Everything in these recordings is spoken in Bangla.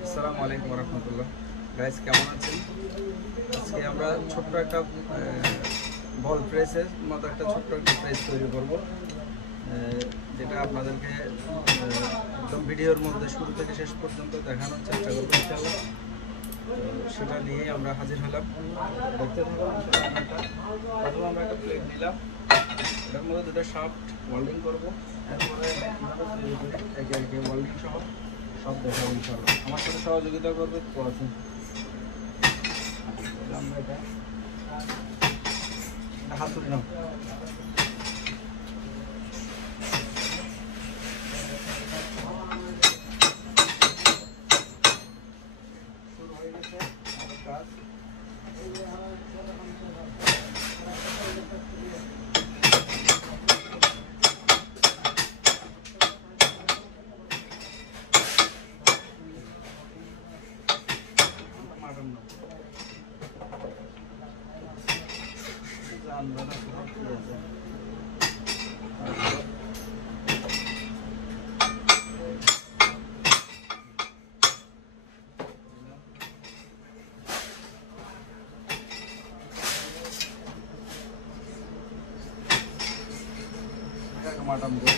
আসসালামু আলাইকুম রহমতুল্লাহ। গাইস কেমন আছেন? আজকে আমরা ছোট্ট একটা বল প্রেসের মতো একটা ছোট্ট একটা প্রেস তৈরি করব, যেটা আপনাদেরকে একদম ভিডিওর মধ্যে শুরু থেকে শেষ পর্যন্ত দেখানোর চেষ্টা করবো ইনশাআল্লাহ। সেটা নিয়েই আমরা হাজির হলাম। দেখতে থাকুন। প্রথমে আমরা একটা প্লেট নিলাম, এটার মধ্যে দুটো শাফট ওয়েল্ডিং করবো। এরপরে একে একে ওয়েল্ডিং সহ সব দেখাবো ইনশাআল্লাহ। আমার সাথে সহযোগিতা করবে তো আছেন। আমরা এটা হাত তুলে নাও। শুরু হয়ে গেছে আমার কাজ। टमाटम दे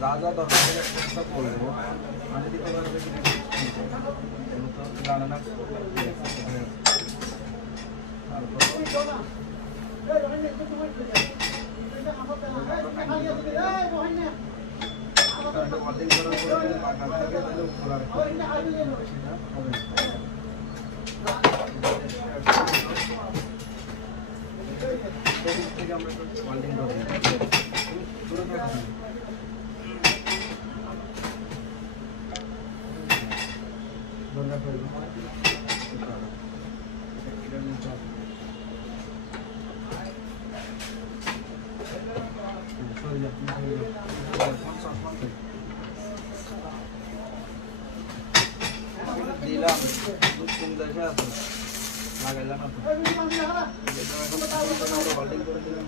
ज़्यादा दरकार सब बोल रहे हो आने दिखा बार पे तो जाना ना ওয়ার্ডিং করার পরে পাকা থাকে তাহলে খোলা রাখতে হবে। এদিক থেকে আমরা একটু ওয়ার্ডিং করব। পুরো দেখা বন্ধ করে দেব। এটা নিতে হবে। সরে যাও, সরে যাও। দিলাম দুধ দেখে আছে লাগাইলাম না তো হোল্ডিং করে দিলাম।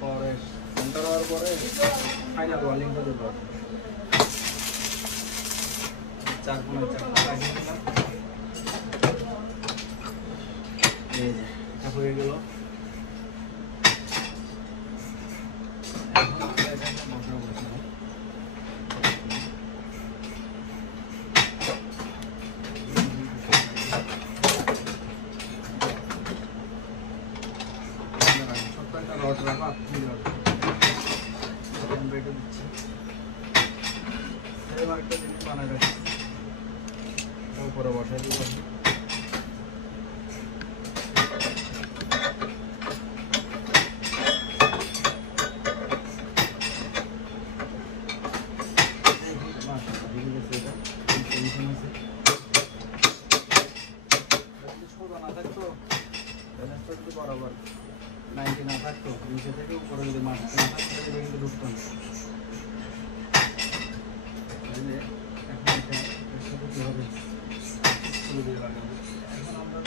পরে সেন্টার হওয়ার পরে ফাইনাল ওয়ার্লিং করে দেবো। 4.4 এটা হয়ে গেল। রড রাখা একটা জিনিস বানাই রাখি, উপরে বসাই দিব। সোজা না থাকতো বরাবর 90 না থাকতো, নিচে থেকে উপরে যদি মাছ না থাকতো কিন্তু ঢুকতো না। এখন এটা কি হবে দিয়ে লাগাবো। এখন আমরা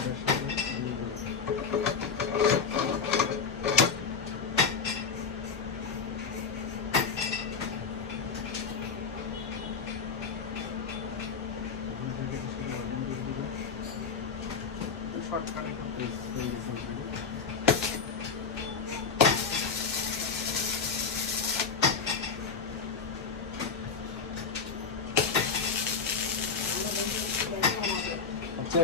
এটার সাথে শর্টকাট একটা প্লেস হয়ে গেছে। আচ্ছা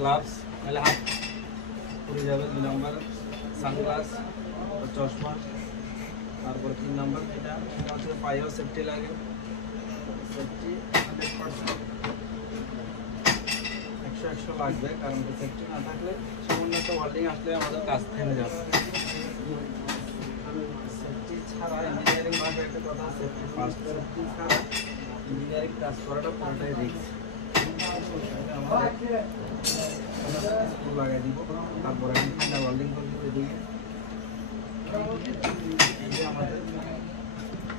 গ্লাভস নাহলে হাত পুড়ে যাবে। 2 নম্বর সানগ্লাস, চশমা। তারপর 3 নম্বর যেটা হচ্ছে পায়েও সেফটি লাগে, সেফটি 100% 100 লাগবে, কারণ সেফটি না থাকলে সামান্য একটা ওয়েল্ডিং আসলে আমাদের কাজ থেমে যাবে। সেফটি ছাড়া ইঞ্জিনিয়ারিং ভাষায় একটা কথা, সেফটি ফার্স্ট। সেফটি ছাড়া ইঞ্জিনিয়ারিং কাজ করাটা পুরোটাই রিস্ক। আমরা লাগাই দিব, তারপরে আমি ঠান্ডা ওয়েল্ডিং করে দিব। এদিকে এই যে আমাদের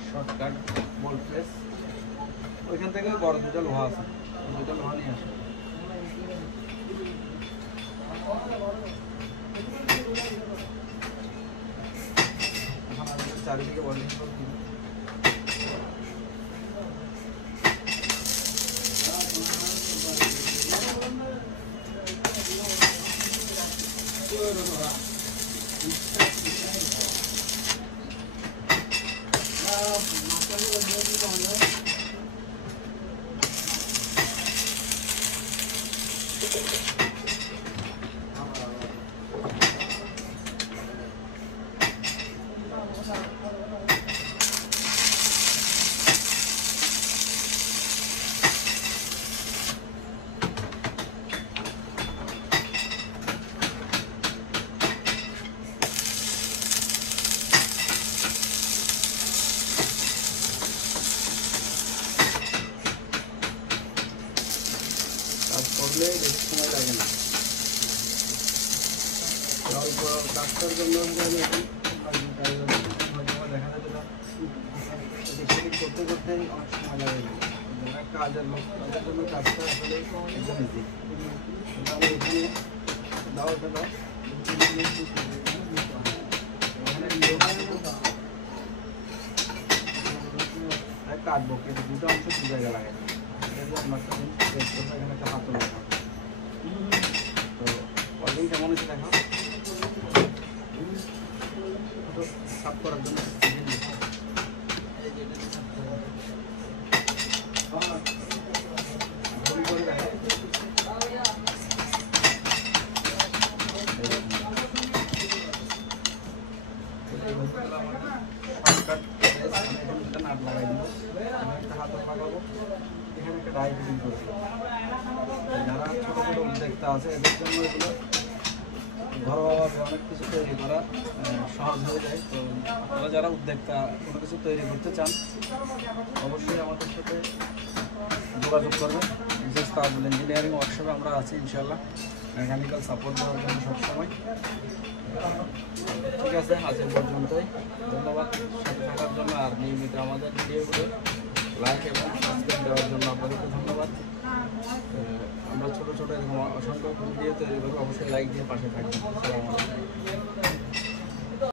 শর্টকাট বোল্ট প্রেস, ওইখান থেকে বড় 2টা লোহা আছে, 2টা লোহা নিয়ে আসে। এখন আমি চারিদিকে ওয়েল্ডিং করে দিব। করলে বেশি সময় লাগে না। অল্প কাজটার জন্য দেখা যাবে না, করতে করতে অনেক সময় লাগে। যারা কাজের লোক তাদের জন্য কাজটা আসলে একদম ইজি। তাহলে এখানে দাও, এটা দাও, কাটবো, কিন্তু 2টা অংশ 2 জায়গায় লাগাই। এখানে একটা হাতল লাগাবো। তো ওয়েল্ডিং কেমন হচ্ছে দেখো, সাফ করার জন্য নাট লাগাই দিব। একটা হাতল লাগাবো, এখানে একটা ডাই ফিটিং করবো। যারা ছোট ছোট উদ্যোক্তা আছে এদের জন্য এগুলো ঘরোয়াভাবে অনেক কিছু তৈরি করা সহজ হয়ে যায়। তো আপনারা যারা উদ্যোক্তা কোনো কিছু তৈরি করতে চান অবশ্যই আমাদের সাথে যোগাযোগ করবেন। বিশেষ তাজুল ইঞ্জিনিয়ারিং ওয়ার্কশপে আমরা আছি ইনশাল্লাহ, মেকানিক্যাল সাপোর্ট দেওয়ার জন্য সবসময়। ঠিক আছে, আজকের পর্যন্তই। ধন্যবাদ সাথে থাকার জন্য, আর নিয়মিত আমাদের ভিডিওগুলো লাইক এবং সাবস্ক্রাইব দেওয়ার জন্য আপনাদেরকে ধন্যবাদ। আমরা ছোটো ছোটো এরকম অসংখ্য ভিডিও তৈরি করবো, অবশ্যই লাইক দিয়ে পাশে থাকবেন। আসসালামু আলাইকুম।